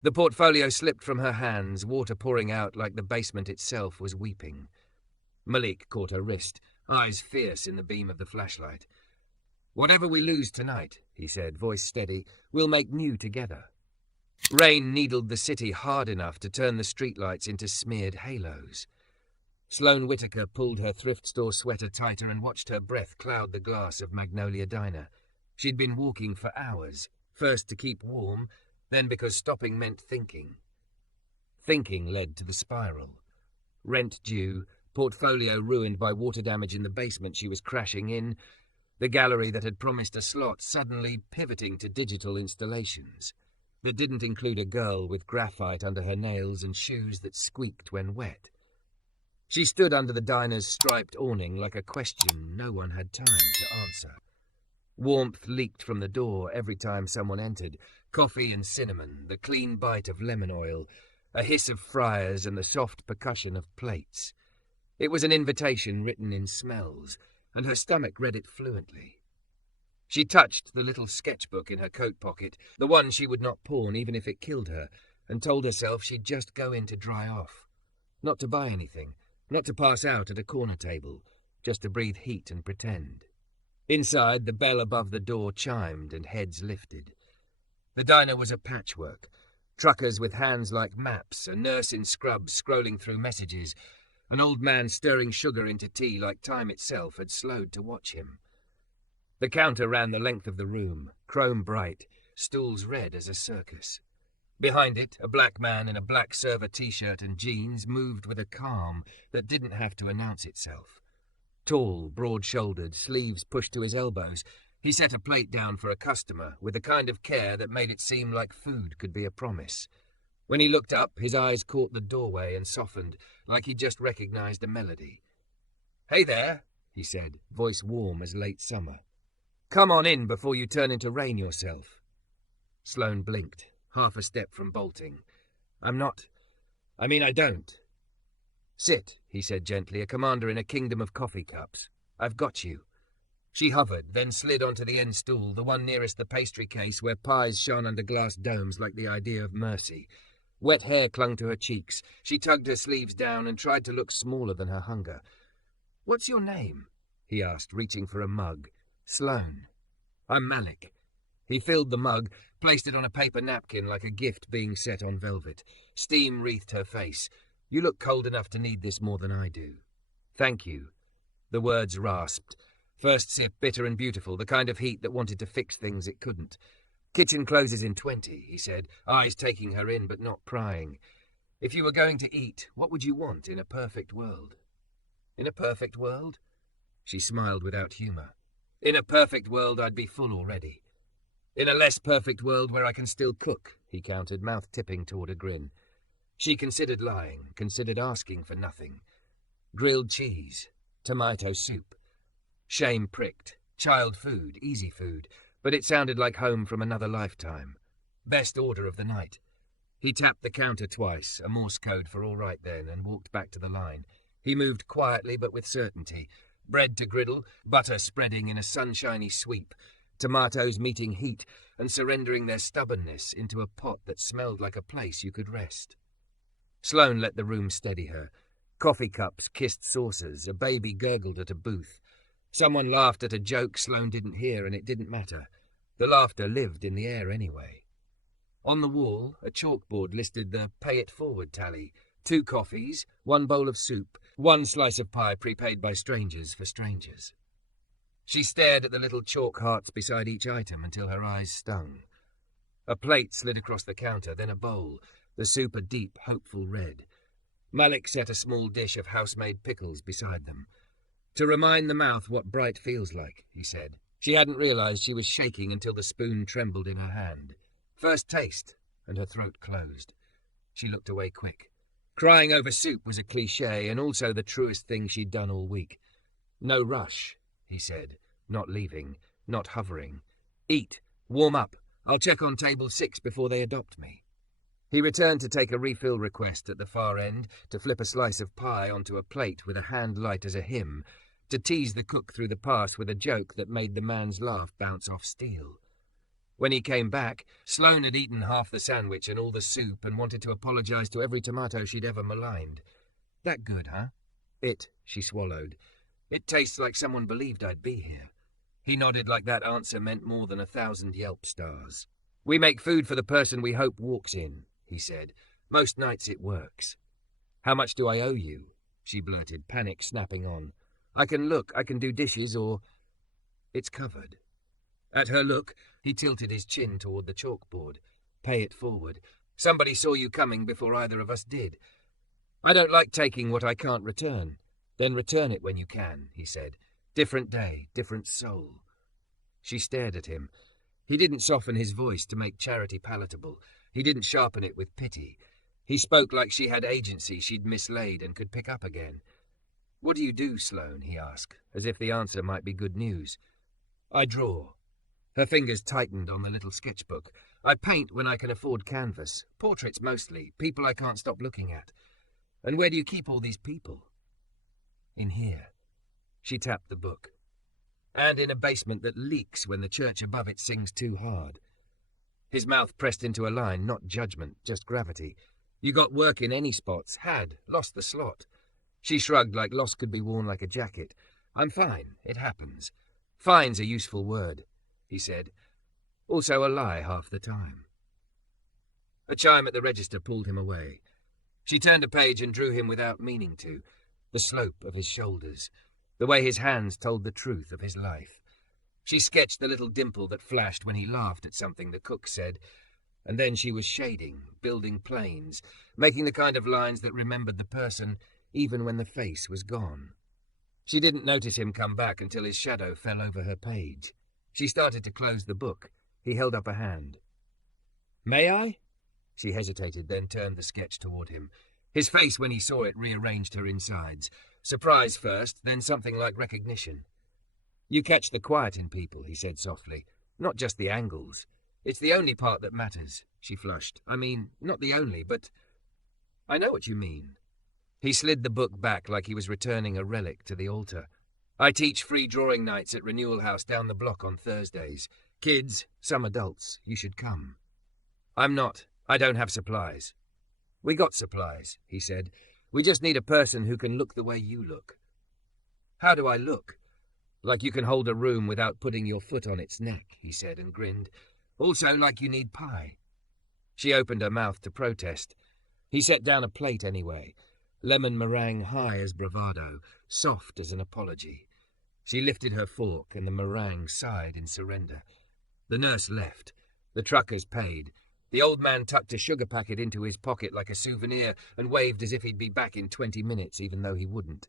The portfolio slipped from her hands, water pouring out like the basement itself was weeping. Malik caught her wrist, eyes fierce in the beam of the flashlight. "Whatever we lose tonight," he said, voice steady, "we'll make new together." Rain needled the city hard enough to turn the streetlights into smeared halos. Sloane Whitaker pulled her thrift store sweater tighter and watched her breath cloud the glass of Magnolia Diner. She'd been walking for hours, first to keep warm, then because stopping meant thinking. Thinking led to the spiral. Rent due, portfolio ruined by water damage in the basement she was crashing in, the gallery that had promised a slot suddenly pivoting to digital installations that didn't include a girl with graphite under her nails and shoes that squeaked when wet. She stood under the diner's striped awning like a question no one had time to answer. Warmth leaked from the door every time someone entered. Coffee and cinnamon, the clean bite of lemon oil, a hiss of fryers and the soft percussion of plates. It was an invitation written in smells, and her stomach read it fluently. She touched the little sketchbook in her coat pocket, the one she would not pawn even if it killed her, and told herself she'd just go in to dry off. Not to buy anything, not to pass out at a corner table, just to breathe heat and pretend. Inside, the bell above the door chimed and heads lifted. The diner was a patchwork. Truckers with hands like maps, a nurse in scrubs scrolling through messages, an old man stirring sugar into tea like time itself had slowed to watch him. The counter ran the length of the room, chrome bright, stools red as a circus. Behind it, a black man in a black server t-shirt and jeans moved with a calm that didn't have to announce itself. Tall, broad-shouldered, sleeves pushed to his elbows, he set a plate down for a customer with the kind of care that made it seem like food could be a promise. When he looked up, his eyes caught the doorway and softened, like he'd just recognized a melody. "Hey there," he said, voice warm as late summer. "Come on in before you turn into rain yourself." Sloane blinked, half a step from bolting. I don't." "Sit," he said gently, a commander in a kingdom of coffee cups. "I've got you." She hovered, then slid onto the end stool, the one nearest the pastry case where pies shone under glass domes like the idea of mercy. Wet hair clung to her cheeks. She tugged her sleeves down and tried to look smaller than her hunger. "What's your name?" he asked, reaching for a mug. "Sloane." "I'm Malik." He filled the mug, placed it on a paper napkin like a gift being set on velvet. Steam wreathed her face. "You look cold enough to need this more than I do." "Thank you." The words rasped. First sip, bitter and beautiful, the kind of heat that wanted to fix things it couldn't. "Kitchen closes in 20, he said, eyes taking her in but not prying. "If you were going to eat, what would you want in a perfect world?" "In a perfect world?" She smiled without humour. "In a perfect world, I'd be full already." "In a less perfect world where I can still cook," he countered, mouth tipping toward a grin. She considered lying, considered asking for nothing. Grilled cheese, tomato soup. Shame pricked. Child food, easy food, but it sounded like home from another lifetime. Best order of the night. He tapped the counter twice, a Morse code for all right then, and walked back to the line. He moved quietly but with certainty. Bread to griddle, butter spreading in a sunshiny sweep, tomatoes meeting heat and surrendering their stubbornness into a pot that smelled like a place you could rest. Sloane let the room steady her. Coffee cups kissed saucers, a baby gurgled at a booth. Someone laughed at a joke Sloane didn't hear, and it didn't matter. The laughter lived in the air anyway. On the wall, a chalkboard listed the pay-it-forward tally. 2 coffees, 1 bowl of soup, 1 slice of pie prepaid by strangers for strangers. She stared at the little chalk hearts beside each item until her eyes stung. A plate slid across the counter, then a bowl, the soup a deep, hopeful red. Malik set a small dish of house-made pickles beside them. "To remind the mouth what bright feels like," he said. She hadn't realized she was shaking until the spoon trembled in her hand. First taste, and her throat closed. She looked away quick. Crying over soup was a cliché and also the truest thing she'd done all week. "No rush," he said, not leaving, not hovering. "Eat, warm up. I'll check on table 6 before they adopt me." He returned to take a refill request at the far end, to flip a slice of pie onto a plate with a hand light as a hymn, to tease the cook through the pass with a joke that made the man's laugh bounce off steel. When he came back, Sloane had eaten half the sandwich and all the soup and wanted to apologize to every tomato she'd ever maligned. That good, huh? She swallowed. It tastes like someone believed I'd be here. He nodded like that answer meant more than 1,000 Yelp stars. We make food for the person we hope walks in, he said. Most nights it works. How much do I owe you? She blurted, panic snapping on. I can look, I can do dishes, or... It's covered. At her look, he tilted his chin toward the chalkboard. Pay it forward. Somebody saw you coming before either of us did. I don't like taking what I can't return. Then return it when you can, he said. Different day, different soul. She stared at him. He didn't soften his voice to make charity palatable. He didn't sharpen it with pity. He spoke like she had agency she'd mislaid and could pick up again. What do you do, Sloane? He asked, as if the answer might be good news. I draw. Her fingers tightened on the little sketchbook. I paint when I can afford canvas. Portraits mostly, people I can't stop looking at. And where do you keep all these people? In here. She tapped the book. And in a basement that leaks when the church above it sings too hard. His mouth pressed into a line, not judgment, just gravity. You got work in any spots. Had. Lost the slot. She shrugged like loss could be worn like a jacket. I'm fine. It happens. Fine's a useful word, he said. Also a lie half the time. A chime at the register pulled him away. She turned a page and drew him without meaning to. The slope of his shoulders. The way his hands told the truth of his life. She sketched the little dimple that flashed when he laughed at something the cook said. And then she was shading, building planes, making the kind of lines that remembered the person even when the face was gone. She didn't notice him come back until his shadow fell over her page. She started to close the book. He held up a hand. May I? She hesitated, then turned the sketch toward him. His face, when he saw it, rearranged her insides. Surprise first, then something like recognition. You catch the quiet in people, he said softly. Not just the angles. It's the only part that matters, she flushed. I mean, not the only, but... I know what you mean. He slid the book back like he was returning a relic to the altar. I teach free drawing nights at Renewal House down the block on Thursdays. Kids, some adults. You should come. I'm not. I don't have supplies. We got supplies, he said. We just need a person who can look the way you look. How do I look? Like you can hold a room without putting your foot on its neck, he said and grinned. Also like you need pie. She opened her mouth to protest. He set down a plate anyway. Lemon meringue high as bravado, soft as an apology. She lifted her fork and the meringue sighed in surrender. The nurse left. The truckers paid. The old man tucked a sugar packet into his pocket like a souvenir and waved as if he'd be back in 20 minutes, even though he wouldn't.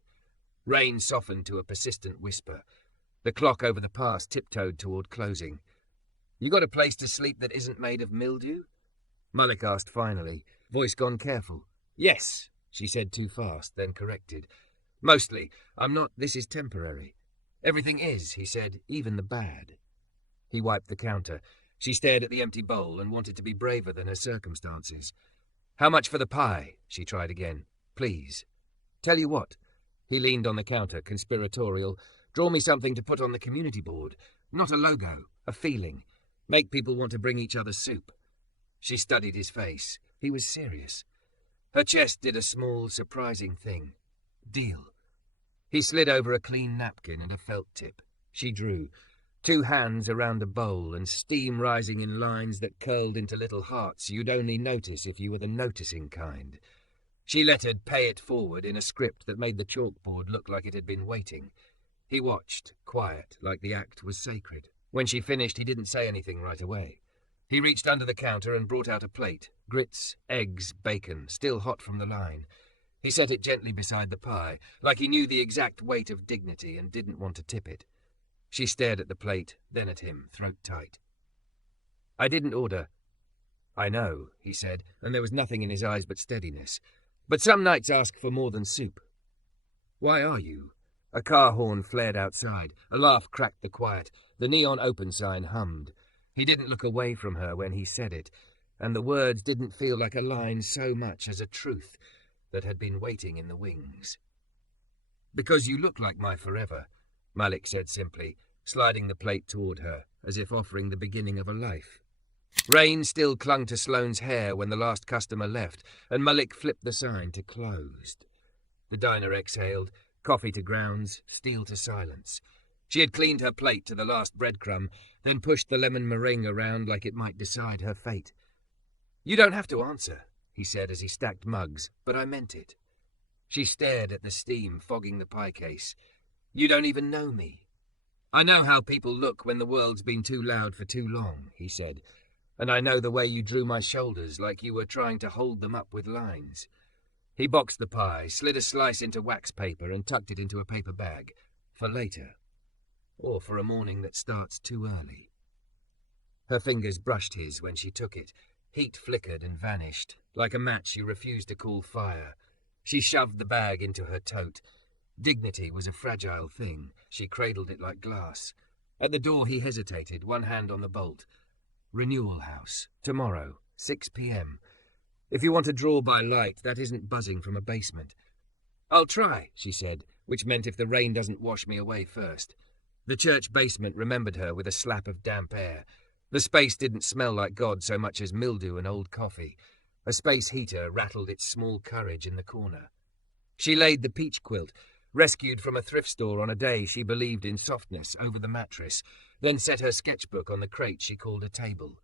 Rain softened to a persistent whisper. The clock over the pass tiptoed toward closing. You got a place to sleep that isn't made of mildew? Mullick asked finally, voice gone careful. Yes, she said too fast, then corrected. Mostly. I'm not. This is temporary. Everything is, he said, even the bad. He wiped the counter. She stared at the empty bowl and wanted to be braver than her circumstances. How much for the pie? She tried again. Please. Tell you what. He leaned on the counter, conspiratorial. Draw me something to put on the community board. Not a logo, a feeling. Make people want to bring each other soup. She studied his face. He was serious. Her chest did a small, surprising thing. Deal. He slid over a clean napkin and a felt tip. She drew. 2 hands around a bowl and steam rising in lines that curled into little hearts you'd only notice if you were the noticing kind. She lettered pay it forward in a script that made the chalkboard look like it had been waiting. He watched, quiet, like the act was sacred. When she finished, he didn't say anything right away. He reached under the counter and brought out a plate. Grits, eggs, bacon, still hot from the line. He set it gently beside the pie, like he knew the exact weight of dignity and didn't want to tip it. She stared at the plate, then at him, throat tight. I didn't order. I know, he said, and there was nothing in his eyes but steadiness. But some nights ask for more than soup. Why are you? A car horn flared outside. A laugh cracked the quiet. The neon open sign hummed. He didn't look away from her when he said it, and the words didn't feel like a line so much as a truth that had been waiting in the wings. Because you look like my forever, Malik said simply. sliding the plate toward her, as if offering the beginning of a life. Rain still clung to Sloane's hair when the last customer left, and Malik flipped the sign to closed. The diner exhaled, coffee to grounds, steel to silence. She had cleaned her plate to the last breadcrumb, then pushed the lemon meringue around like it might decide her fate. "You don't have to answer," he said as he stacked mugs, "but I meant it." She stared at the steam fogging the pie case. "You don't even know me." "I know how people look when the world's been too loud for too long," he said, "and I know the way you drew my shoulders like you were trying to hold them up with lines." He boxed the pie, slid a slice into wax paper and tucked it into a paper bag. For later. Or for a morning that starts too early. Her fingers brushed his when she took it. Heat flickered and vanished, like a match she refused to call fire. She shoved the bag into her tote. Dignity was a fragile thing. She cradled it like glass. At the door he hesitated, one hand on the bolt. "Renewal House. Tomorrow, 6 p.m. If you want to draw by light, that isn't buzzing from a basement." "I'll try," she said, which meant if the rain doesn't wash me away first. The church basement remembered her with a slap of damp air. The space didn't smell like God so much as mildew and old coffee. A space heater rattled its small courage in the corner. She laid the peach quilt, rescued from a thrift store on a day she believed in softness, over the mattress, then set her sketchbook on the crate she called a table.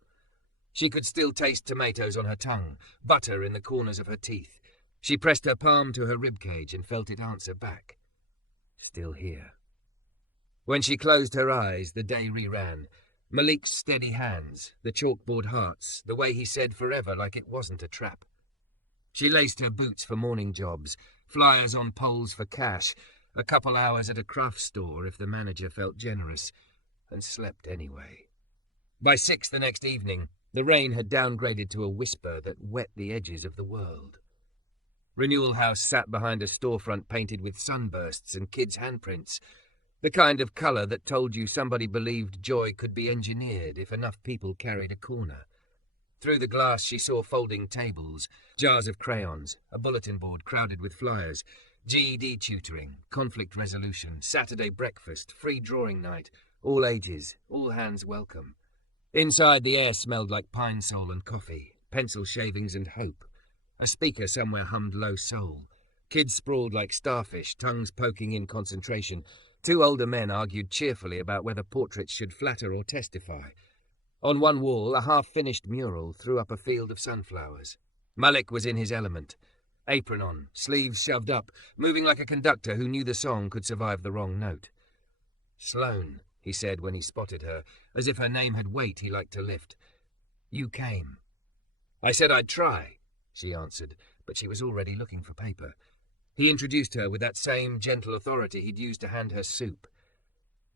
She could still taste tomatoes on her tongue, butter in the corners of her teeth. She pressed her palm to her ribcage and felt it answer back. Still here. When she closed her eyes, the day reran. Malik's steady hands, the chalkboard hearts, the way he said forever like it wasn't a trap. She laced her boots for morning jobs, flyers on poles for cash, a couple hours at a craft store if the manager felt generous, and slept anyway. By 6 the next evening, the rain had downgraded to a whisper that wet the edges of the world. Renewal House sat behind a storefront painted with sunbursts and kids' handprints, the kind of colour that told you somebody believed joy could be engineered if enough people carried a corner. Through the glass she saw folding tables, jars of crayons, a bulletin board crowded with flyers, GED tutoring, conflict resolution, Saturday breakfast, free drawing night, all ages, all hands welcome. Inside the air smelled like pine sol and coffee, pencil shavings and hope. A speaker somewhere hummed low soul. Kids sprawled like starfish, tongues poking in concentration. 2 older men argued cheerfully about whether portraits should flatter or testify. On one wall, a half-finished mural threw up a field of sunflowers. Malik was in his element. Apron on, sleeves shoved up, moving like a conductor who knew the song could survive the wrong note. "Sloane," he said when he spotted her, as if her name had weight he liked to lift. "You came." "I said I'd try," she answered, but she was already looking for paper. He introduced her with that same gentle authority he'd used to hand her soup.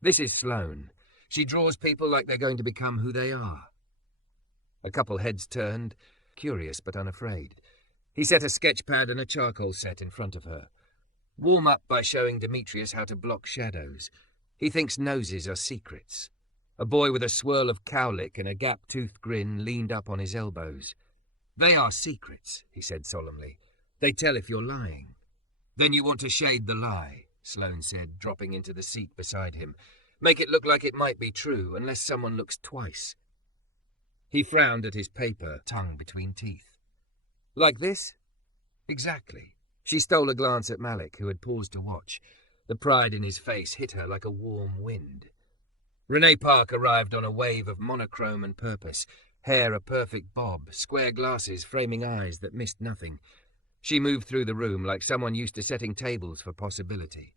"This is Sloane. She draws people like they're going to become who they are." A couple heads turned, curious but unafraid. He set a sketch pad and a charcoal set in front of her. "Warm up by showing Demetrius how to block shadows. He thinks noses are secrets." A boy with a swirl of cowlick and a gap-toothed grin leaned up on his elbows. "They are secrets," he said solemnly. "They tell if you're lying." "Then you want to shade the lie," Sloane said, dropping into the seat beside him. "Make it look like it might be true, unless someone looks twice." He frowned at his paper, tongue between teeth. "Like this?" "Exactly." She stole a glance at Malik, who had paused to watch. The pride in his face hit her like a warm wind. Renee Park arrived on a wave of monochrome and purpose, hair a perfect bob, square glasses framing eyes that missed nothing. She moved through the room like someone used to setting tables for possibility.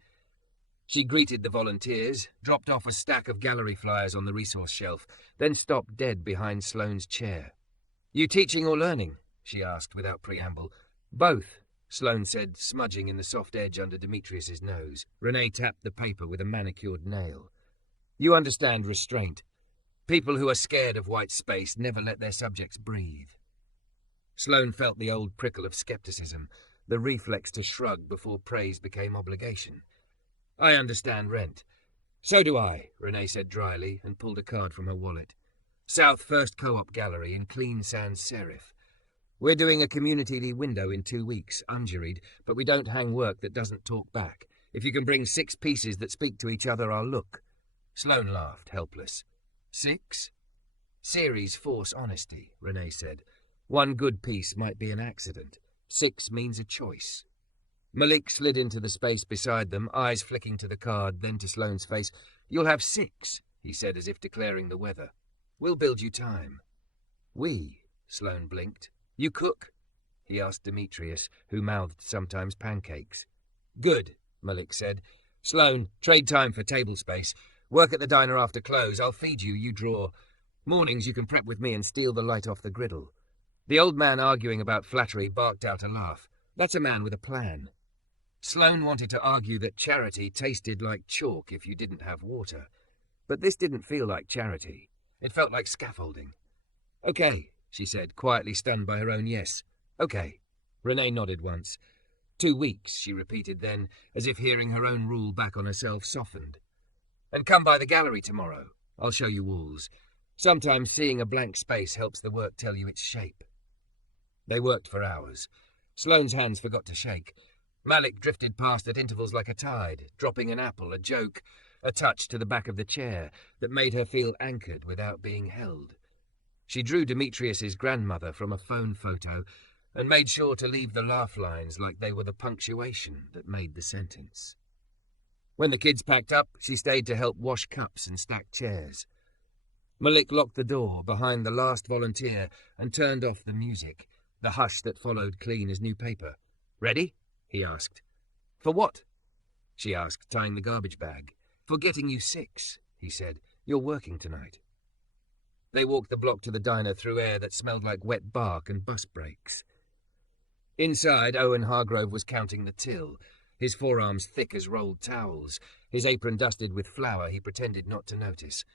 She greeted the volunteers, dropped off a stack of gallery flyers on the resource shelf, then stopped dead behind Sloane's chair. "You teaching or learning?" she asked without preamble. "Both," Sloane said, smudging in the soft edge under Demetrius's nose. Renee tapped the paper with a manicured nail. "You understand restraint. People who are scared of white space never let their subjects breathe." Sloane felt the old prickle of skepticism, the reflex to shrug before praise became obligation. "I understand rent." "So do I," Renee said dryly, and pulled a card from her wallet. "South First Co-op Gallery in Clean Sans Serif. We're doing a community window in 2 weeks, unjuried, but we don't hang work that doesn't talk back. If you can bring 6 pieces that speak to each other, I'll look." Sloane laughed, helpless. 6? Series force honesty, Renee said. One good piece might be an accident. 6 means a choice. Malik slid into the space beside them, eyes flicking to the card, then to Sloane's face. You'll have 6, he said, as if declaring the weather. We'll build you time. We, Sloane blinked. You cook? He asked Demetrius, who mouthed sometimes pancakes. Good, Malik said. Sloane, trade time for table space. Work at the diner after close. I'll feed you, you draw. Mornings you can prep with me and steal the light off the griddle. The old man arguing about flattery barked out a laugh. That's a man with a plan. Sloane wanted to argue that charity tasted like chalk if you didn't have water. But this didn't feel like charity. It felt like scaffolding. Okay, she said, quietly stunned by her own yes. Okay. Renee nodded once. 2 weeks, she repeated then, as if hearing her own rule back on herself softened. And come by the gallery tomorrow. I'll show you walls. Sometimes seeing a blank space helps the work tell you its shape. They worked for hours. Sloane's hands forgot to shake. Malik drifted past at intervals like a tide, dropping an apple, a joke, a touch to the back of the chair that made her feel anchored without being held. She drew Demetrius's grandmother from a phone photo and made sure to leave the laugh lines like they were the punctuation that made the sentence. When the kids packed up, she stayed to help wash cups and stack chairs. Malik locked the door behind the last volunteer and turned off the music, the hush that followed clean as new paper. Ready? He asked. For what? She asked, tying the garbage bag. For getting you 6, he said. You're working tonight. They walked the block to the diner through air that smelled like wet bark and bus brakes. Inside, Owen Hargrove was counting the till, his forearms thick as rolled towels, his apron dusted with flour he pretended not to notice.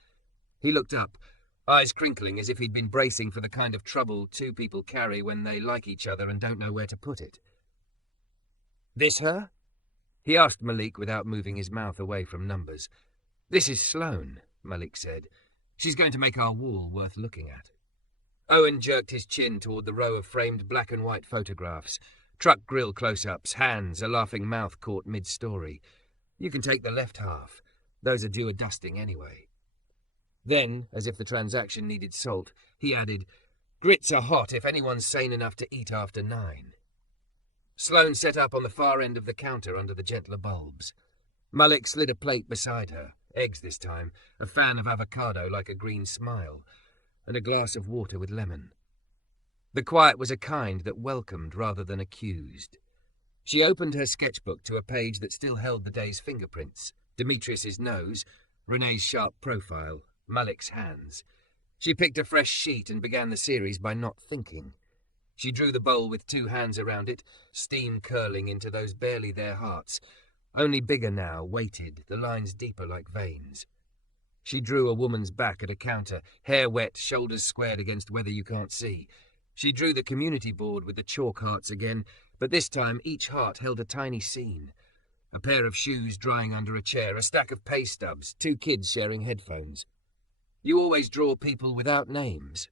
He looked up, eyes crinkling as if he'd been bracing for the kind of trouble 2 people carry when they like each other and don't know where to put it. This her? He asked Malik without moving his mouth away from numbers. This is Sloane, Malik said. She's going to make our wall worth looking at. Owen jerked his chin toward the row of framed black and white photographs. Truck grill close-ups, hands, a laughing mouth caught mid-story. You can take the left half. Those are due a dusting anyway. Then, as if the transaction needed salt, he added, Grits are hot if anyone's sane enough to eat after 9. Sloane sat up on the far end of the counter under the gentler bulbs. Malik slid a plate beside her, eggs this time, a fan of avocado like a green smile, and a glass of water with lemon. The quiet was a kind that welcomed rather than accused. She opened her sketchbook to a page that still held the day's fingerprints, Demetrius's nose, Renee's sharp profile, Malik's hands. She picked a fresh sheet and began the series by not thinking. She drew the bowl with 2 hands around it, steam curling into those barely there hearts, only bigger now, weighted, the lines deeper like veins. She drew a woman's back at a counter, hair wet, shoulders squared against weather you can't see. She drew the community board with the chalk hearts again, but this time each heart held a tiny scene. A pair of shoes drying under a chair, a stack of pay stubs, 2 kids sharing headphones. You always draw people without names?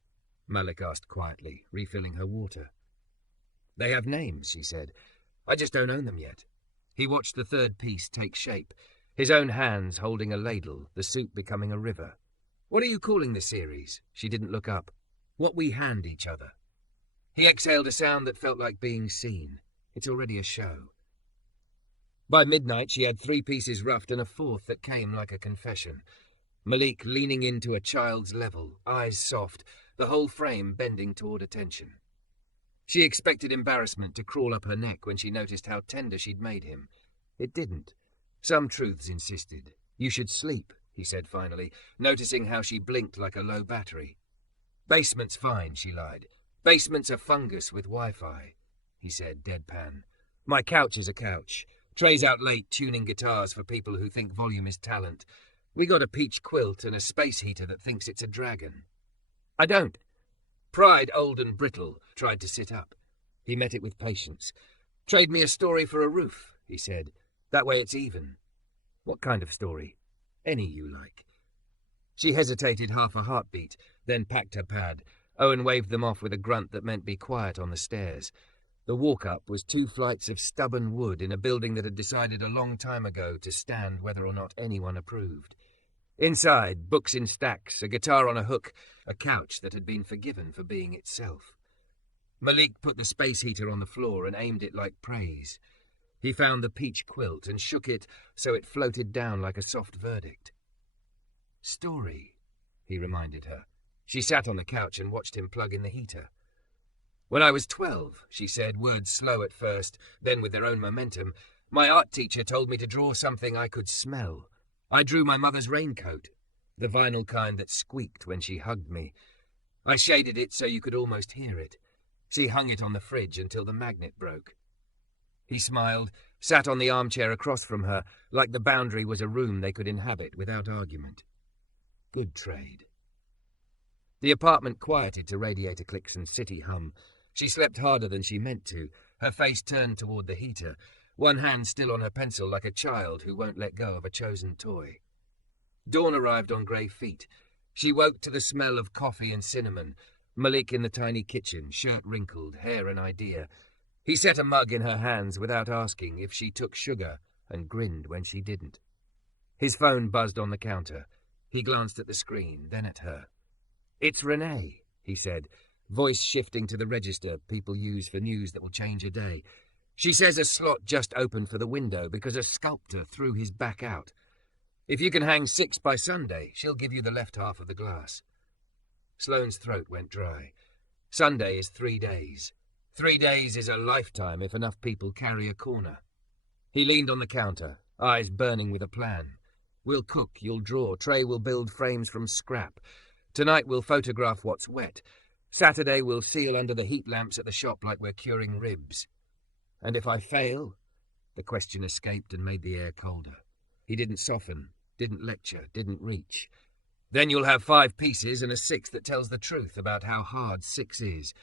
Malik asked quietly, refilling her water. They have names, she said. I just don't own them yet. He watched the 3rd piece take shape, his own hands holding a ladle, the soup becoming a river. What are you calling this series? She didn't look up. What we hand each other. He exhaled a sound that felt like being seen. It's already a show. By midnight she had 3 pieces roughed and a 4th that came like a confession. Malik leaning into a child's level, eyes soft, the whole frame bending toward attention. She expected embarrassment to crawl up her neck when she noticed how tender she'd made him. It didn't. Some truths insisted. You should sleep, he said finally, noticing how she blinked like a low battery. Basement's fine, she lied. Basement's a fungus with Wi-Fi, he said, deadpan. My couch is a couch. Trey's out late tuning guitars for people who think volume is talent. We got a peach quilt and a space heater that thinks it's a dragon. I don't. Pride, old and brittle, tried to sit up. He met it with patience. Trade me a story for a roof, he said. That way it's even. What kind of story? Any you like. She hesitated half a heartbeat, then packed her pad. Owen waved them off with a grunt that meant be quiet on the stairs. The walk-up was 2 flights of stubborn wood in a building that had decided a long time ago to stand whether or not anyone approved. Inside, books in stacks, a guitar on a hook, a couch that had been forgiven for being itself. Malik put the space heater on the floor and aimed it like praise. He found the peach quilt and shook it so it floated down like a soft verdict. Story, he reminded her. She sat on the couch and watched him plug in the heater. When I was 12, she said, words slow at first, then with their own momentum, my art teacher told me to draw something I could smell. I drew my mother's raincoat, the vinyl kind that squeaked when she hugged me. I shaded it so you could almost hear it. She hung it on the fridge until the magnet broke. He smiled, sat on the armchair across from her, like the boundary was a room they could inhabit without argument. Good trade. The apartment quieted to radiator clicks and city hum. She slept harder than she meant to, her face turned toward the heater, one hand still on her pencil like a child who won't let go of a chosen toy. Dawn arrived on grey feet. She woke to the smell of coffee and cinnamon, Malik in the tiny kitchen, shirt wrinkled, hair an idea. He set a mug in her hands without asking if she took sugar and grinned when she didn't. His phone buzzed on the counter. He glanced at the screen, then at her. It's Renee, he said, voice shifting to the register people use for news that will change a day. She says a slot just opened for the window because a sculptor threw his back out. If you can hang 6 by Sunday, she'll give you the left half of the glass. Sloane's throat went dry. Sunday is 3 days. 3 days is a lifetime if enough people carry a corner. He leaned on the counter, eyes burning with a plan. We'll cook, you'll draw, Trey will build frames from scrap. Tonight we'll photograph what's wet. Saturday we'll seal under the heat lamps at the shop like we're curing ribs. And if I fail? The question escaped and made the air colder. He didn't soften, didn't lecture, didn't reach. Then you'll have 5 pieces and a 6th that tells the truth about how hard 6 is.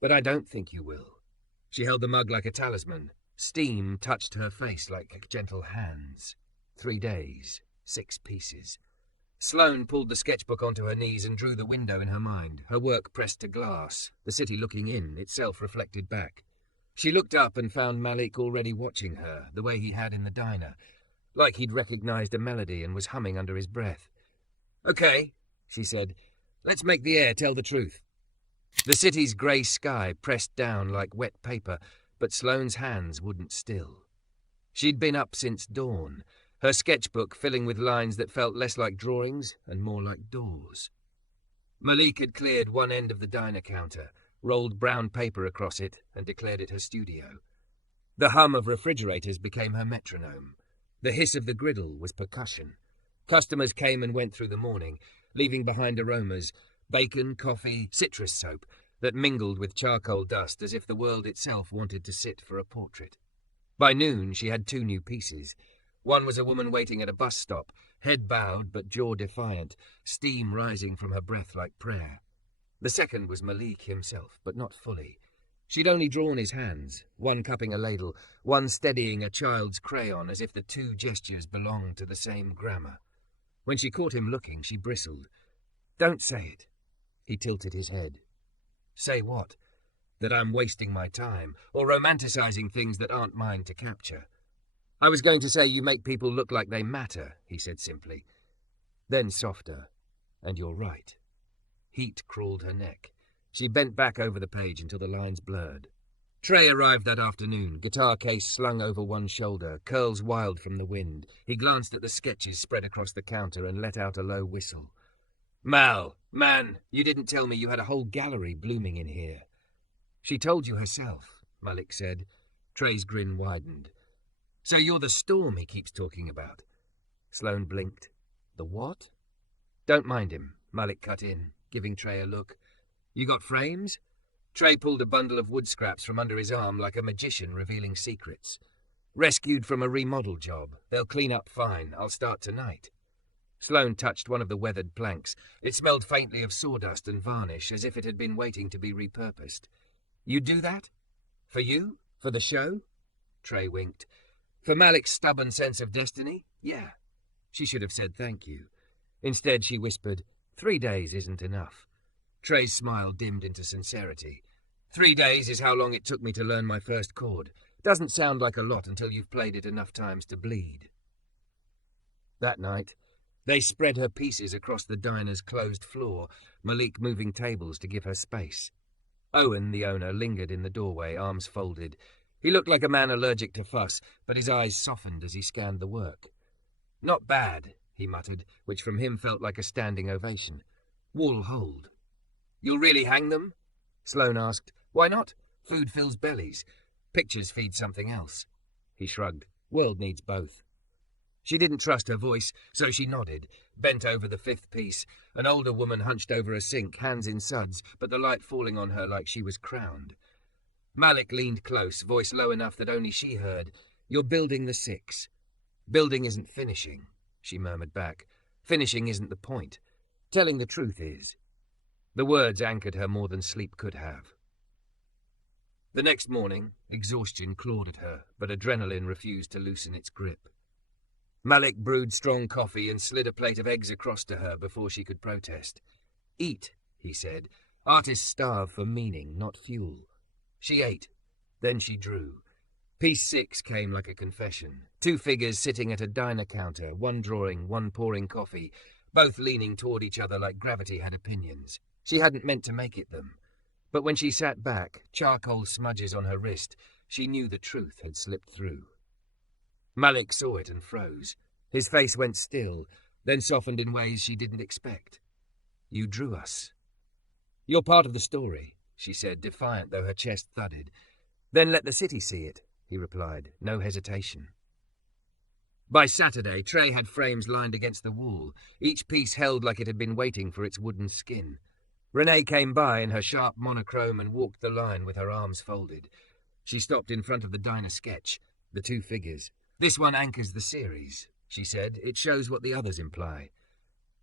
But I don't think you will. She held the mug like a talisman. Steam touched her face like gentle hands. 3 days, 6 pieces. Sloane pulled the sketchbook onto her knees and drew the window in her mind, her work pressed to glass, the city looking in, itself reflected back. She looked up and found Malik already watching her, the way he had in the diner, like he'd recognized a melody and was humming under his breath. Okay, she said, let's make the air tell the truth. The city's grey sky pressed down like wet paper, but Sloane's hands wouldn't still. She'd been up since dawn, her sketchbook filling with lines that felt less like drawings and more like doors. Malik had cleared one end of the diner counter, rolled brown paper across it, and declared it her studio. The hum of refrigerators became her metronome. The hiss of the griddle was percussion. Customers came and went through the morning, leaving behind aromas, bacon, coffee, citrus soap, that mingled with charcoal dust as if the world itself wanted to sit for a portrait. By noon she had 2 new pieces. One was a woman waiting at a bus stop, head bowed but jaw defiant, steam rising from her breath like prayer. The second was Malik himself, but not fully. She'd only drawn his hands, one cupping a ladle, one steadying a child's crayon as if the 2 gestures belonged to the same grammar. When she caught him looking, she bristled. Don't say it. He tilted his head. Say what? That I'm wasting my time, or romanticizing things that aren't mine to capture. I was going to say you make people look like they matter, he said simply. Then softer. And you're right. Heat crawled her neck. She bent back over the page until the lines blurred. Trey arrived that afternoon, guitar case slung over one shoulder, curls wild from the wind. He glanced at the sketches spread across the counter and let out a low whistle. Mal, man, you didn't tell me you had a whole gallery blooming in here. She told you herself, Malik said. Trey's grin widened. So you're the storm he keeps talking about. Sloane blinked. The what? Don't mind him, Malik cut in, giving Trey a look. You got frames? Trey pulled a bundle of wood scraps from under his arm like a magician revealing secrets. Rescued from a remodel job. They'll clean up fine. I'll start tonight. Sloane touched one of the weathered planks. It smelled faintly of sawdust and varnish, as if it had been waiting to be repurposed. You do that? For you? For the show? Trey winked. For Malik's stubborn sense of destiny? Yeah. She should have said thank you. Instead, she whispered, 3 days isn't enough. Trey's smile dimmed into sincerity. 3 days is how long it took me to learn my first chord. Doesn't sound like a lot until you've played it enough times to bleed. That night, They spread her pieces across the diner's closed floor, Malik moving tables to give her space. Owen, the owner, lingered in the doorway, arms folded. He looked like a man allergic to fuss, but his eyes softened as he scanned the work. "Not bad," he muttered, which from him felt like a standing ovation. "Wall hold." "You'll really hang them?" Sloane asked. "Why not? Food fills bellies. Pictures feed something else." He shrugged. "World needs both." She didn't trust her voice, so she nodded, bent over the fifth piece. An older woman hunched over a sink, hands in suds, but the light falling on her like she was crowned. Malik leaned close, voice low enough that only she heard. "You're building the six." "Building isn't finishing," she murmured back. "Finishing isn't the point. Telling the truth is." The words anchored her more than sleep could have. The next morning, exhaustion clawed at her, but adrenaline refused to loosen its grip. Malik brewed strong coffee and slid a plate of eggs across to her before she could protest. "Eat," he said. "Artists starve for meaning, not fuel." She ate. Then she drew. Piece 6 came like a confession. 2 figures sitting at a diner counter, one drawing, one pouring coffee, both leaning toward each other like gravity had opinions. She hadn't meant to make it them. But when she sat back, charcoal smudges on her wrist, she knew the truth had slipped through. Malik saw it and froze. His face went still, then softened in ways she didn't expect. "You drew us." "You're part of the story," she said, defiant though her chest thudded. "Then let the city see it," he replied, no hesitation. By Saturday, Trey had frames lined against the wall, each piece held like it had been waiting for its wooden skin. Renee came by in her sharp monochrome and walked the line with her arms folded. She stopped in front of the diner sketch, the 2 figures. "This one anchors the series," she said. "It shows what the others imply."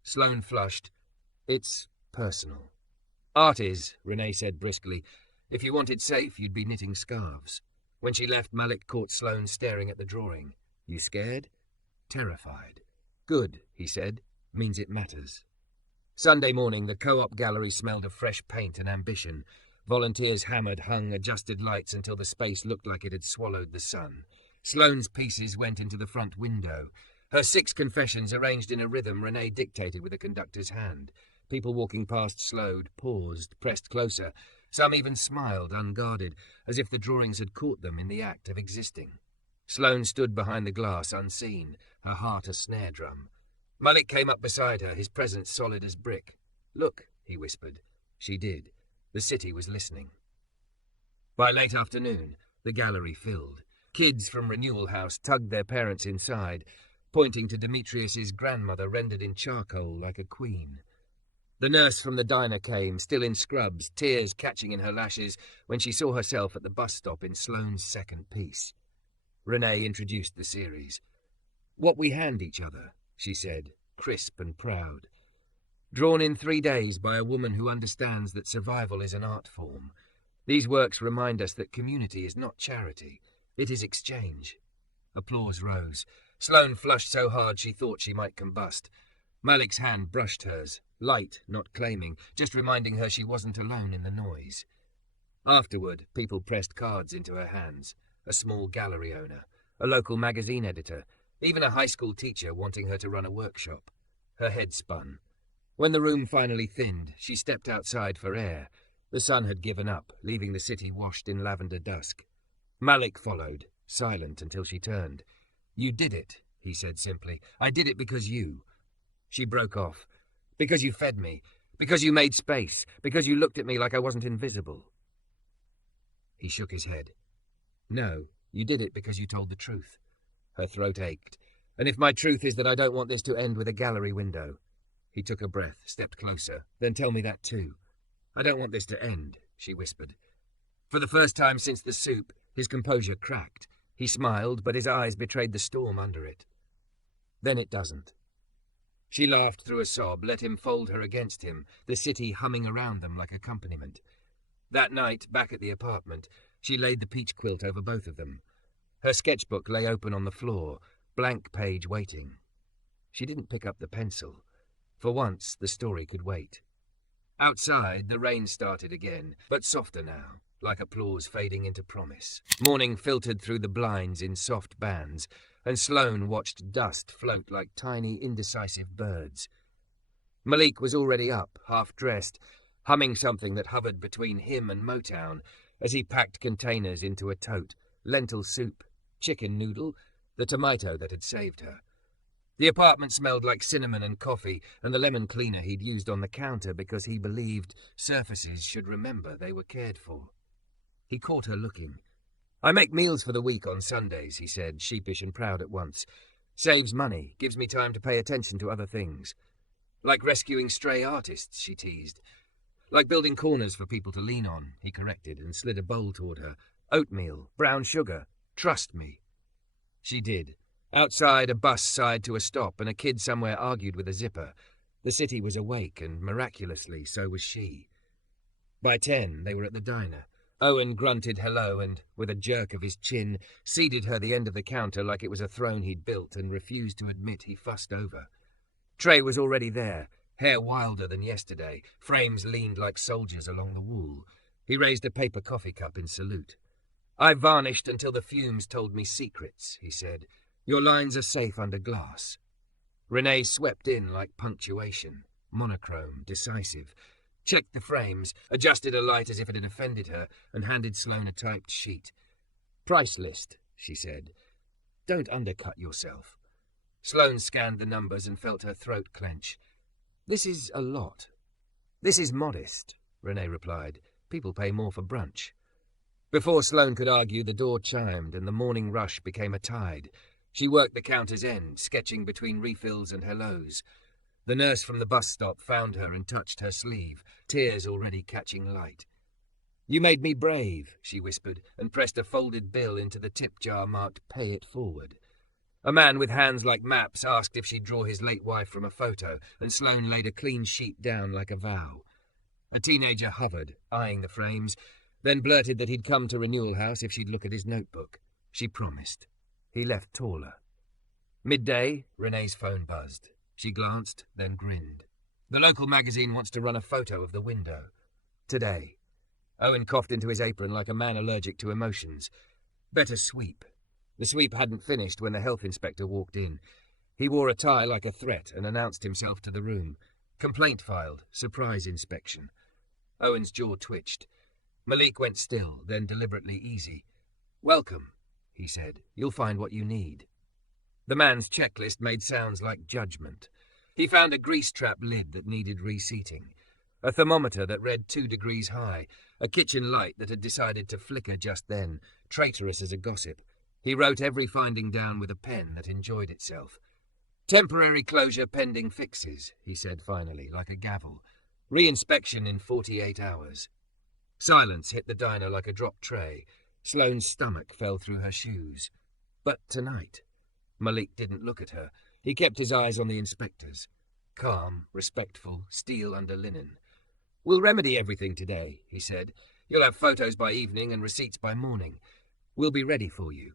Sloane flushed. "It's personal." "Art is," Renee said briskly. "If you wanted safe, you'd be knitting scarves." When she left, Malik caught Sloane staring at the drawing. "You scared?" "Terrified." "Good," he said. "Means it matters." Sunday morning, the co-op gallery smelled of fresh paint and ambition. Volunteers hammered, hung, adjusted lights until the space looked like it had swallowed the sun. Sloane's pieces went into the front window. Her 6 confessions arranged in a rhythm Renee dictated with a conductor's hand. People walking past slowed, paused, pressed closer. Some even smiled, unguarded, as if the drawings had caught them in the act of existing. Sloane stood behind the glass, unseen, her heart a snare drum. Malik came up beside her, his presence solid as brick. "Look," he whispered. She did. The city was listening. By late afternoon, the gallery filled. Kids from Renewal House tugged their parents inside, pointing to Demetrius's grandmother rendered in charcoal like a queen. The nurse from the diner came, still in scrubs, tears catching in her lashes, when she saw herself at the bus stop in Sloane's second piece. Renee introduced the series. "What we hand each other," she said, crisp and proud. "Drawn in 3 days by a woman who understands that survival is an art form. These works remind us that community is not charity. It is exchange." Applause rose. Sloane flushed so hard she thought she might combust. Malik's hand brushed hers, light, not claiming, just reminding her she wasn't alone in the noise. Afterward, people pressed cards into her hands. A small gallery owner, a local magazine editor, even a high school teacher wanting her to run a workshop. Her head spun. When the room finally thinned, she stepped outside for air. The sun had given up, leaving the city washed in lavender dusk. Malik followed, silent until she turned. "You did it," he said simply. "I did it because you." She broke off. "Because you fed me. Because you made space. Because you looked at me like I wasn't invisible." He shook his head. "No, you did it because you told the truth." Her throat ached. "And if my truth is that I don't want this to end with a gallery window." He took a breath, stepped closer. "Then tell me that too." "I don't want this to end," she whispered. For the first time since the soup, his composure cracked. He smiled, but his eyes betrayed the storm under it. "Then it doesn't." She laughed through a sob, let him fold her against him, the city humming around them like accompaniment. That night, back at the apartment, she laid the peach quilt over both of them. Her sketchbook lay open on the floor, blank page waiting. She didn't pick up the pencil. For once, the story could wait. Outside, the rain started again, but softer now, like applause fading into promise. Morning filtered through the blinds in soft bands. and Sloane watched dust float like tiny, indecisive birds. Malik was already up, half-dressed, humming something that hovered between him and Motown as he packed containers into a tote, lentil soup, chicken noodle, the tomato that had saved her. The apartment smelled like cinnamon and coffee and the lemon cleaner he'd used on the counter because he believed surfaces should remember they were cared for. He caught her looking. "I make meals for the week on Sundays," he said, sheepish and proud at once. "Saves money, gives me time to pay attention to other things. Like rescuing stray artists," she teased. "Like building corners for people to lean on," he corrected and slid a bowl toward her. "Oatmeal, brown sugar. Trust me." She did. Outside, a bus sighed to a stop and a kid somewhere argued with a zipper. The city was awake, and miraculously, so was she. By 10, they were at the diner. Owen grunted hello and, with a jerk of his chin, ceded her the end of the counter like it was a throne he'd built and refused to admit he fussed over. Trey was already there, hair wilder than yesterday, frames leaned like soldiers along the wall. He raised a paper coffee cup in salute. "I varnished until the fumes told me secrets," he said. "Your lines are safe under glass." Renee swept in like punctuation, monochrome, decisive, checked the frames, adjusted a light as if it had offended her, and handed Sloane a typed sheet. "Price list," she said. "Don't undercut yourself." Sloane scanned the numbers and felt her throat clench. "This is a lot." "This is modest," Renee replied. "People pay more for brunch." Before Sloane could argue, the door chimed and the morning rush became a tide. She worked the counter's end, sketching between refills and hellos. The nurse from the bus stop found her and touched her sleeve, tears already catching light. "You made me brave," she whispered, and pressed a folded bill into the tip jar marked "Pay it forward." A man with hands like maps asked if she'd draw his late wife from a photo, and Sloane laid a clean sheet down like a vow. A teenager hovered, eyeing the frames, then blurted that he'd come to Renewal House if she'd look at his notebook. She promised. He left taller. Midday, Renee's phone buzzed. She glanced, then grinned. "The local magazine wants to run a photo of the window. Today." Owen coughed into his apron like a man allergic to emotions. "Better sweep." The sweep hadn't finished when the health inspector walked in. He wore a tie like a threat and announced himself to the room. "Complaint filed. Surprise inspection." Owen's jaw twitched. Malik went still, then deliberately easy. "Welcome," he said. "You'll find what you need." The man's checklist made sounds like judgment. He found a grease trap lid that needed reseating, a thermometer that read 2 degrees high, a kitchen light that had decided to flicker just then, traitorous as a gossip. He wrote every finding down with a pen that enjoyed itself. "Temporary closure pending fixes," he said finally, like a gavel. "Reinspection in 48 hours. Silence hit the diner like a dropped tray. Sloane's stomach fell through her shoes. But tonight... Malik didn't look at her. He kept his eyes on the inspectors. Calm, respectful, steel under linen. "We'll remedy everything today," he said. "You'll have photos by evening and receipts by morning. We'll be ready for you."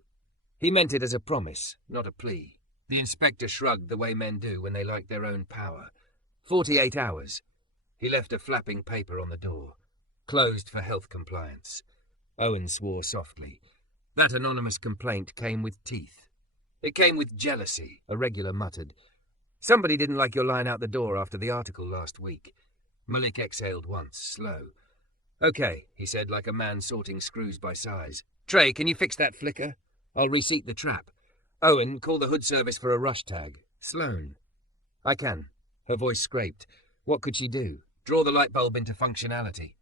He meant it as a promise, not a plea. The inspector shrugged the way men do when they like their own power. 48 hours. He left a flapping paper on the door. Closed for health compliance. Owen swore softly. That anonymous complaint came with teeth. It came with jealousy, a regular muttered. "Somebody didn't like your line out the door after the article last week." Malik exhaled once, slow. "Okay," he said like a man sorting screws by size. "Trey, can you fix that flicker? I'll reseat the trap. Owen, call the hood service for a rush tag. Sloane." "I can." Her voice scraped. What could she do? Draw the light bulb into functionality.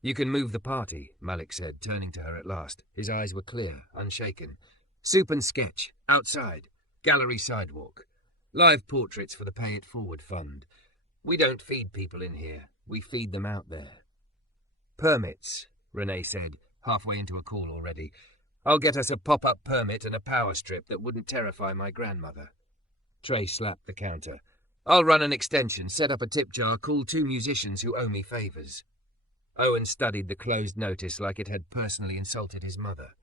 "You can move the party," Malik said, turning to her at last. His eyes were clear, unshaken. "Soup and sketch. Outside. Gallery sidewalk. Live portraits for the Pay It Forward Fund. We don't feed people in here. We feed them out there." "Permits," Renee said, halfway into a call already. "I'll get us a pop-up permit and a power strip that wouldn't terrify my grandmother." Trey slapped the counter. "I'll run an extension, set up a tip jar, call 2 musicians who owe me favours." Owen studied the closed notice like it had personally insulted his mother.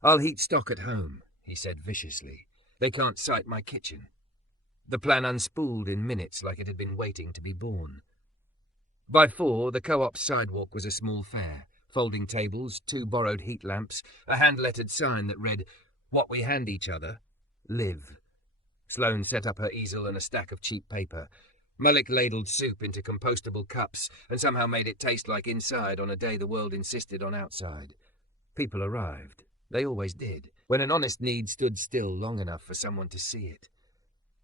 "I'll heat stock at home," he said viciously. "They can't sight my kitchen." The plan unspooled in minutes like it had been waiting to be born. By 4, the co-op's sidewalk was a small fair. Folding tables, 2 borrowed heat lamps, a hand-lettered sign that read, "What we hand each other." Live. Sloane set up her easel and a stack of cheap paper. Malik ladled soup into compostable cups and somehow made it taste like inside on a day the world insisted on outside. People arrived. They always did, when an honest need stood still long enough for someone to see it.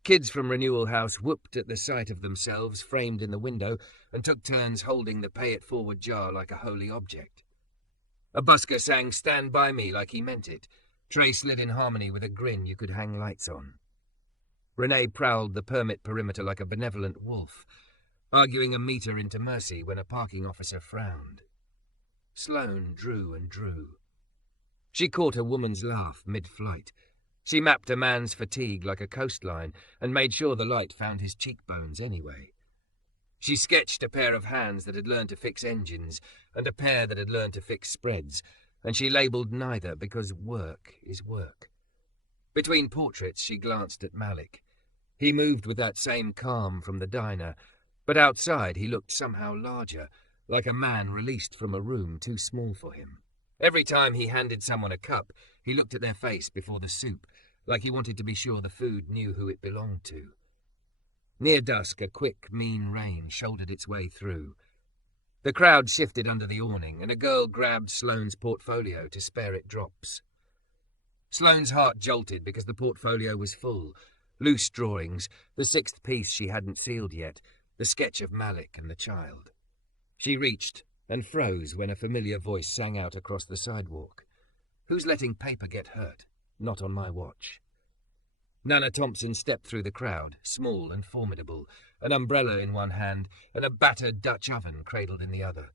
Kids from Renewal House whooped at the sight of themselves framed in the window and took turns holding the pay-it-forward jar like a holy object. A busker sang Stand By Me like he meant it. Trey slid in harmony with a grin you could hang lights on. Renee prowled the permit perimeter like a benevolent wolf, arguing a meter into mercy when a parking officer frowned. Sloane drew and drew. She caught a woman's laugh mid-flight. She mapped a man's fatigue like a coastline and made sure the light found his cheekbones anyway. She sketched a pair of hands that had learned to fix engines and a pair that had learned to fix spreads, and she labelled neither because work is work. Between portraits she glanced at Malik. He moved with that same calm from the diner, but outside he looked somehow larger, like a man released from a room too small for him. Every time he handed someone a cup, he looked at their face before the soup, like he wanted to be sure the food knew who it belonged to. Near dusk, a quick, mean rain shouldered its way through. The crowd shifted under the awning, and a girl grabbed Sloane's portfolio to spare it drops. Sloane's heart jolted because the portfolio was full. Loose drawings, the sixth piece she hadn't sealed yet, the sketch of Malik and the child. She reached and froze when a familiar voice sang out across the sidewalk. Who's letting paper get hurt? Not on my watch. Nana Thompson stepped through the crowd, small and formidable, an umbrella in one hand and a battered Dutch oven cradled in the other.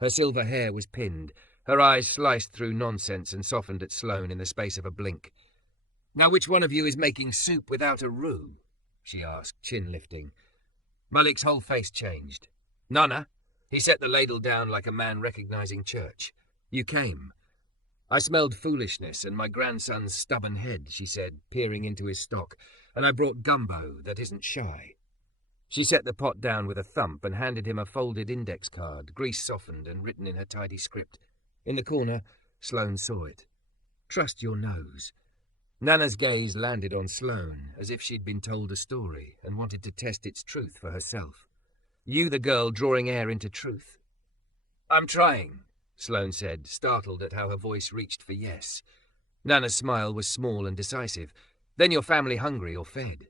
Her silver hair was pinned, her eyes sliced through nonsense and softened at Sloane in the space of a blink. Now which one of you is making soup without a roux? She asked, chin lifting. Malik's whole face changed. Nana? He set the ladle down like a man recognizing church. You came. I smelled foolishness and my grandson's stubborn head, she said, peering into his stock, and I brought gumbo that isn't shy. She set the pot down with a thump and handed him a folded index card, grease-softened and written in her tidy script. In the corner, Sloane saw it. Trust your nose. Nana's gaze landed on Sloane, as if she'd been told a story and wanted to test its truth for herself. You the girl drawing air into truth. I'm trying, Sloane said, startled at how her voice reached for yes. Nana's smile was small and decisive. Then your family hungry or fed?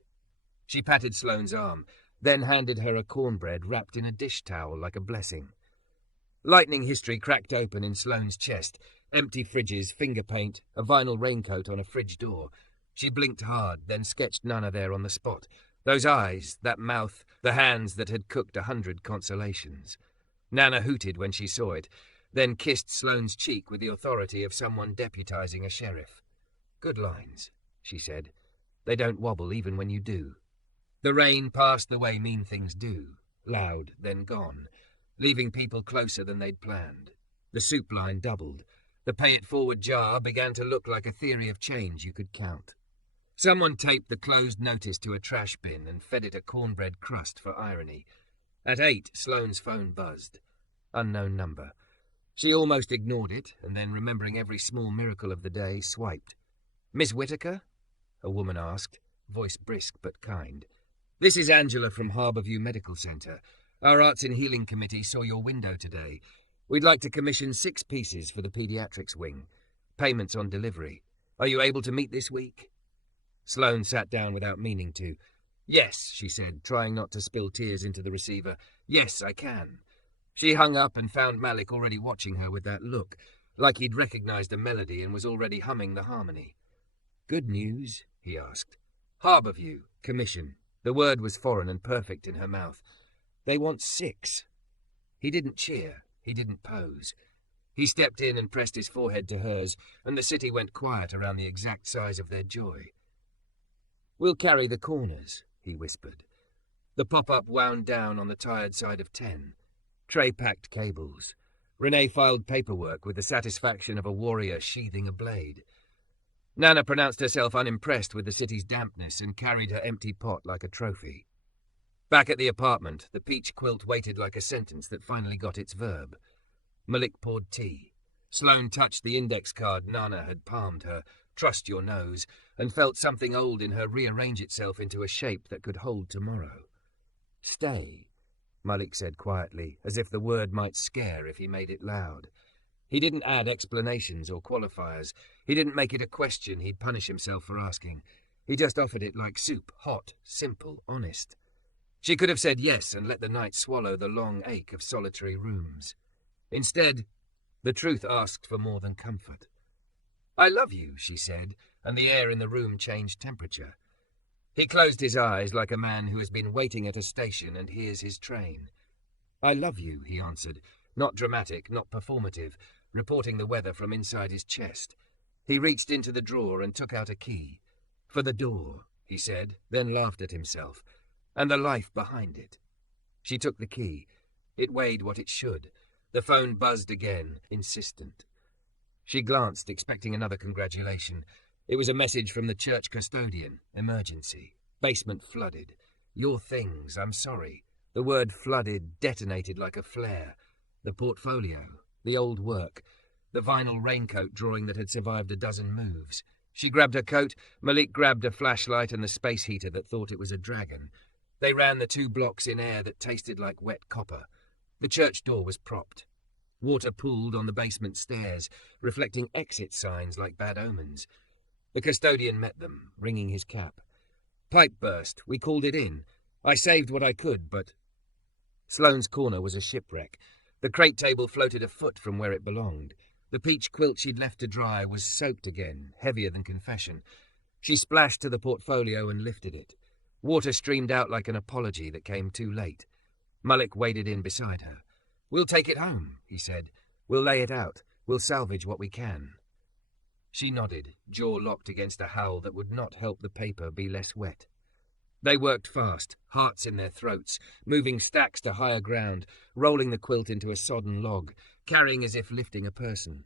She patted Sloane's arm, then handed her a cornbread wrapped in a dish towel like a blessing. Lightning history cracked open in Sloane's chest. Empty fridges, finger paint, a vinyl raincoat on a fridge door. She blinked hard, then sketched Nana there on the spot. Those eyes, that mouth, the hands that had cooked 100 consolations. Nana hooted when she saw it, then kissed Sloane's cheek with the authority of someone deputizing a sheriff. Good lines, she said. They don't wobble even when you do. The rain passed the way mean things do, loud, then gone, leaving people closer than they'd planned. The soup line doubled. The pay-it-forward jar began to look like a theory of change you could count. Someone taped the closed notice to a trash bin and fed it a cornbread crust for irony. At 8, Sloane's phone buzzed. Unknown number. She almost ignored it, and then, remembering every small miracle of the day, swiped. Miss Whitaker? A woman asked, voice brisk but kind. This is Angela from Harbourview Medical Centre. Our Arts in Healing Committee saw your window today. We'd like to commission 6 pieces for the paediatrics wing. Payments on delivery. Are you able to meet this week? Sloane sat down without meaning to. Yes, she said, trying not to spill tears into the receiver. Yes, I can. She hung up and found Malik already watching her with that look, like he'd recognized a melody and was already humming the harmony. Good news? He asked. Harbourview, commission. The word was foreign and perfect in her mouth. They want 6. He didn't cheer. He didn't pose. He stepped in and pressed his forehead to hers, and the city went quiet around the exact size of their joy. We'll carry the corners, he whispered. The pop-up wound down on the tired side of 10. Trey packed cables. Renee filed paperwork with the satisfaction of a warrior sheathing a blade. Nana pronounced herself unimpressed with the city's dampness and carried her empty pot like a trophy. Back at the apartment, the peach quilt waited like a sentence that finally got its verb. Malik poured tea. Sloane touched the index card Nana had palmed her, trust your nose, and felt something old in her rearrange itself into a shape that could hold tomorrow. Stay, Malik said quietly, as if the word might scare if he made it loud. He didn't add explanations or qualifiers. He didn't make it a question he'd punish himself for asking. He just offered it like soup, hot, simple, honest. She could have said yes and let the night swallow the long ache of solitary rooms. Instead, the truth asked for more than comfort. I love you, she said, and the air in the room changed temperature. He closed his eyes like a man who has been waiting at a station and hears his train. I love you, he answered, not dramatic, not performative, reporting the weather from inside his chest. He reached into the drawer and took out a key. For the door, he said, then laughed at himself, and the life behind it. She took the key. It weighed what it should. The phone buzzed again, insistent. She glanced, expecting another congratulation. It was a message from the church custodian. Emergency. Basement flooded. Your things, I'm sorry. The word flooded detonated like a flare. The portfolio. The old work. The vinyl raincoat drawing that had survived a dozen moves. She grabbed her coat. Malik grabbed a flashlight and the space heater that thought it was a dragon. They ran the 2 blocks in air that tasted like wet copper. The church door was propped. Water pooled on the basement stairs, reflecting exit signs like bad omens. The custodian met them, wringing his cap. Pipe burst. We called it in. I saved what I could, but... Sloane's corner was a shipwreck. The crate table floated a foot from where it belonged. The peach quilt she'd left to dry was soaked again, heavier than confession. She splashed to the portfolio and lifted it. Water streamed out like an apology that came too late. Malik waded in beside her. We'll take it home, he said. We'll lay it out. We'll salvage what we can. She nodded, jaw locked against a howl that would not help the paper be less wet. They worked fast, hearts in their throats, moving stacks to higher ground, rolling the quilt into a sodden log, carrying as if lifting a person.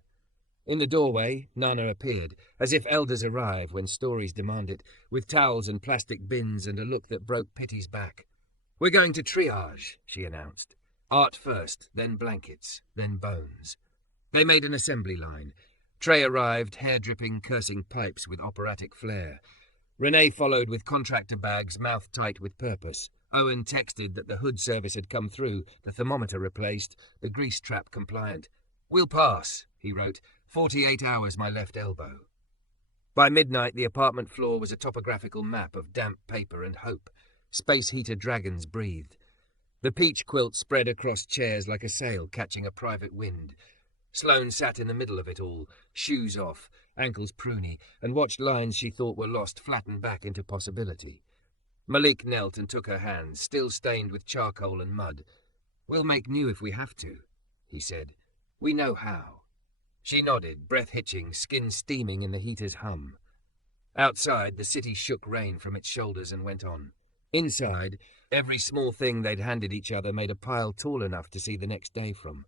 In the doorway, Nana appeared, as if elders arrive when stories demand it, with towels and plastic bins and a look that broke pity's back. We're going to triage, she announced. Art first, then blankets, then bones. They made an assembly line. Trey arrived, hair-dripping, cursing pipes with operatic flair. Renee followed with contractor bags, mouth tight with purpose. Owen texted that the hood service had come through, the thermometer replaced, the grease trap compliant. We'll pass, he wrote. 48 hours my left elbow. By midnight, the apartment floor was a topographical map of damp paper and hope. Space heater dragons breathed. The peach quilt spread across chairs like a sail catching a private wind. Sloane sat in the middle of it all, shoes off, ankles pruny, and watched lines she thought were lost flatten back into possibility. Malik knelt and took her hands, still stained with charcoal and mud. We'll make new if we have to, he said. We know how. She nodded, breath hitching, skin steaming in the heater's hum. Outside, the city shook rain from its shoulders and went on. Inside, every small thing they'd handed each other made a pile tall enough to see the next day from.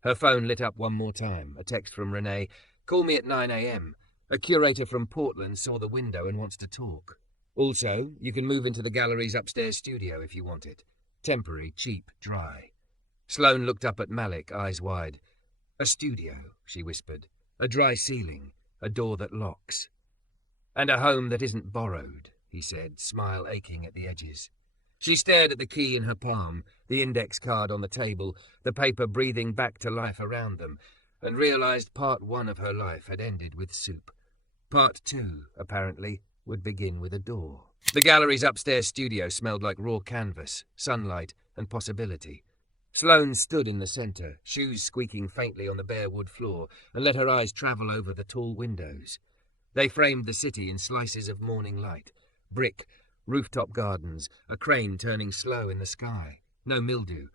Her phone lit up one more time, a text from Renee. Call me at 9 a.m. A curator from Portland saw the window and wants to talk. Also, you can move into the gallery's upstairs studio if you want it. Temporary, cheap, dry. Sloane looked up at Malik, eyes wide. A studio, she whispered. A dry ceiling, a door that locks. And a home that isn't borrowed, he said, smile aching at the edges. She stared at the key in her palm, the index card on the table, the paper breathing back to life around them, and realized part 1 of her life had ended with soup. Part 2, apparently, would begin with a door. The gallery's upstairs studio smelled like raw canvas, sunlight, and possibility. Sloane stood in the center, shoes squeaking faintly on the bare wood floor, and let her eyes travel over the tall windows. They framed the city in slices of morning light. Brick, rooftop gardens, a crane turning slow in the sky. No mildew,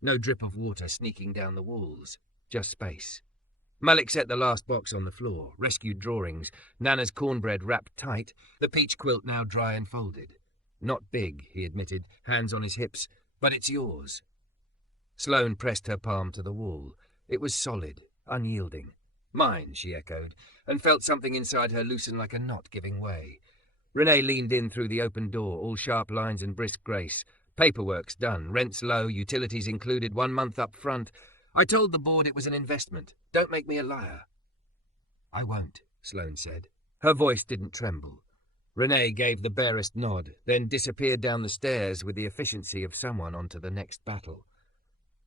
no drip of water sneaking down the walls. Just space. Malik set the last box on the floor, rescued drawings, Nana's cornbread wrapped tight, the peach quilt now dry and folded. Not big, he admitted, hands on his hips, but it's yours. Sloane pressed her palm to the wall. It was solid, unyielding. Mine, she echoed, and felt something inside her loosen like a knot giving way. Renee leaned in through the open door, all sharp lines and brisk grace. Paperwork's done, rent's low, utilities included, 1 month up front. I told the board it was an investment. Don't make me a liar. I won't, Sloane said. Her voice didn't tremble. Renee gave the barest nod, then disappeared down the stairs with the efficiency of someone onto the next battle.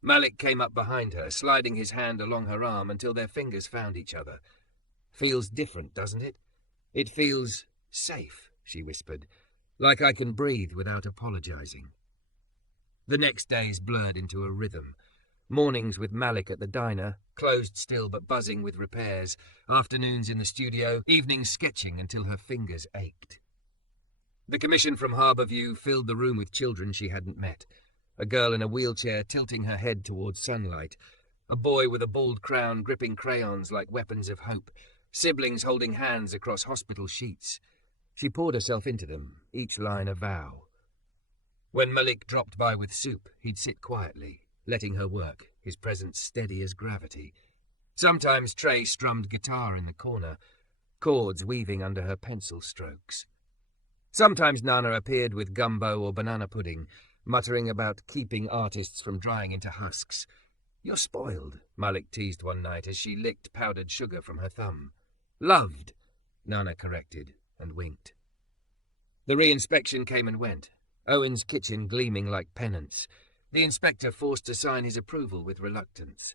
Malik came up behind her, sliding his hand along her arm until their fingers found each other. Feels different, doesn't it? It feels safe, she whispered, like I can breathe without apologizing. The next days blurred into a rhythm. Mornings with Malik at the diner, closed still but buzzing with repairs, afternoons in the studio, evenings sketching until her fingers ached. The commission from Harbourview filled the room with children she hadn't met. A girl in a wheelchair tilting her head towards sunlight, a boy with a bald crown gripping crayons like weapons of hope, siblings holding hands across hospital sheets. She poured herself into them, each line a vow. When Malik dropped by with soup, he'd sit quietly, letting her work, his presence steady as gravity. Sometimes Trey strummed guitar in the corner, chords weaving under her pencil strokes. Sometimes Nana appeared with gumbo or banana pudding, muttering about keeping artists from drying into husks. You're spoiled, Malik teased one night as she licked powdered sugar from her thumb. Loved, Nana corrected and winked. The re-inspection came and went, Owen's kitchen gleaming like pennants. The inspector forced to sign his approval with reluctance.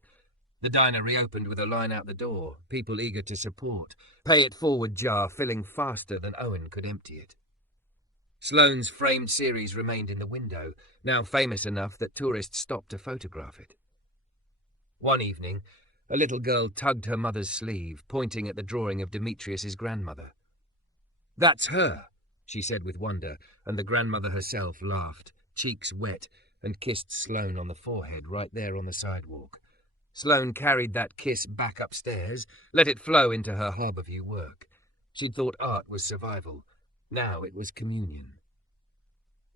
The diner reopened with a line out the door, people eager to support, pay-it-forward jar filling faster than Owen could empty it. Sloane's framed series remained in the window, now famous enough that tourists stopped to photograph it. One evening, a little girl tugged her mother's sleeve, pointing at the drawing of Demetrius's grandmother. "That's her," she said with wonder, and the grandmother herself laughed, cheeks wet, and kissed Sloane on the forehead right there on the sidewalk. Sloane carried that kiss back upstairs, let it flow into her Harbourview work. She'd thought art was survival. Now it was communion.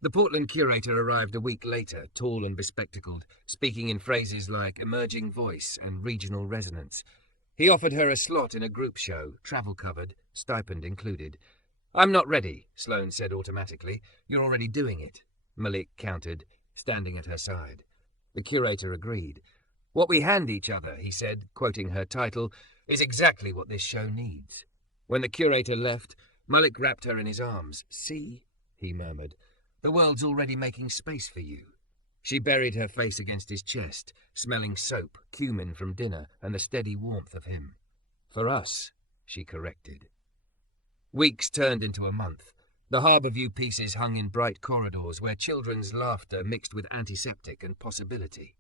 The Portland curator arrived a week later, tall and bespectacled, speaking in phrases like emerging voice and regional resonance. He offered her a slot in a group show, travel covered, stipend included. "I'm not ready," Sloane said automatically. "You're already doing it," Malik countered, standing at her side. The curator agreed. "What we hand each other," he said, quoting her title, "is exactly what this show needs." When the curator left, Malik wrapped her in his arms. "See," he murmured, "the world's already making space for you." She buried her face against his chest, smelling soap, cumin from dinner, and the steady warmth of him. "For us," she corrected. Weeks turned into a month. The Harbourview pieces hung in bright corridors where children's laughter mixed with antiseptic and possibility.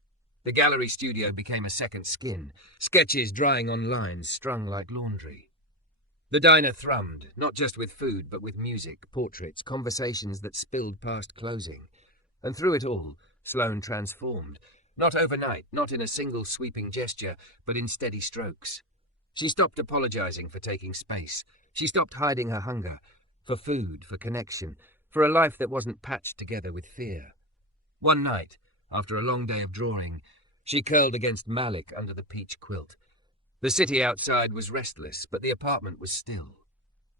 The gallery studio became a second skin, sketches drying on lines strung like laundry. The diner thrummed, not just with food, but with music, portraits, conversations that spilled past closing. And through it all, Sloane transformed. Not overnight, not in a single sweeping gesture, but in steady strokes. She stopped apologizing for taking space. She stopped hiding her hunger, for food, for connection, for a life that wasn't patched together with fear. One night, after a long day of drawing, she curled against Malik under the peach quilt. The city outside was restless, but the apartment was still.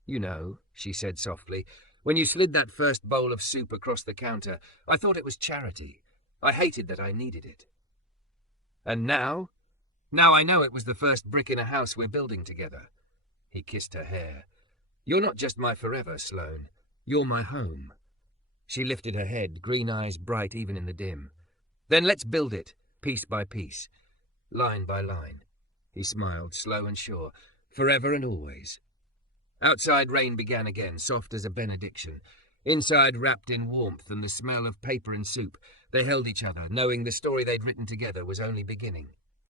"You know," she said softly, "when you slid that first bowl of soup across the counter, I thought it was charity. I hated that I needed it. And now? Now I know it was the first brick in a house we're building together." He kissed her hair. "You're not just my forever, Sloane. You're my home." She lifted her head, green eyes bright even in the dim. "Then let's build it, piece by piece, line by line." He smiled, slow and sure. "Forever and always." Outside rain began again, soft as a benediction. Inside, wrapped in warmth and the smell of paper and soup, they held each other, knowing the story they'd written together was only beginning.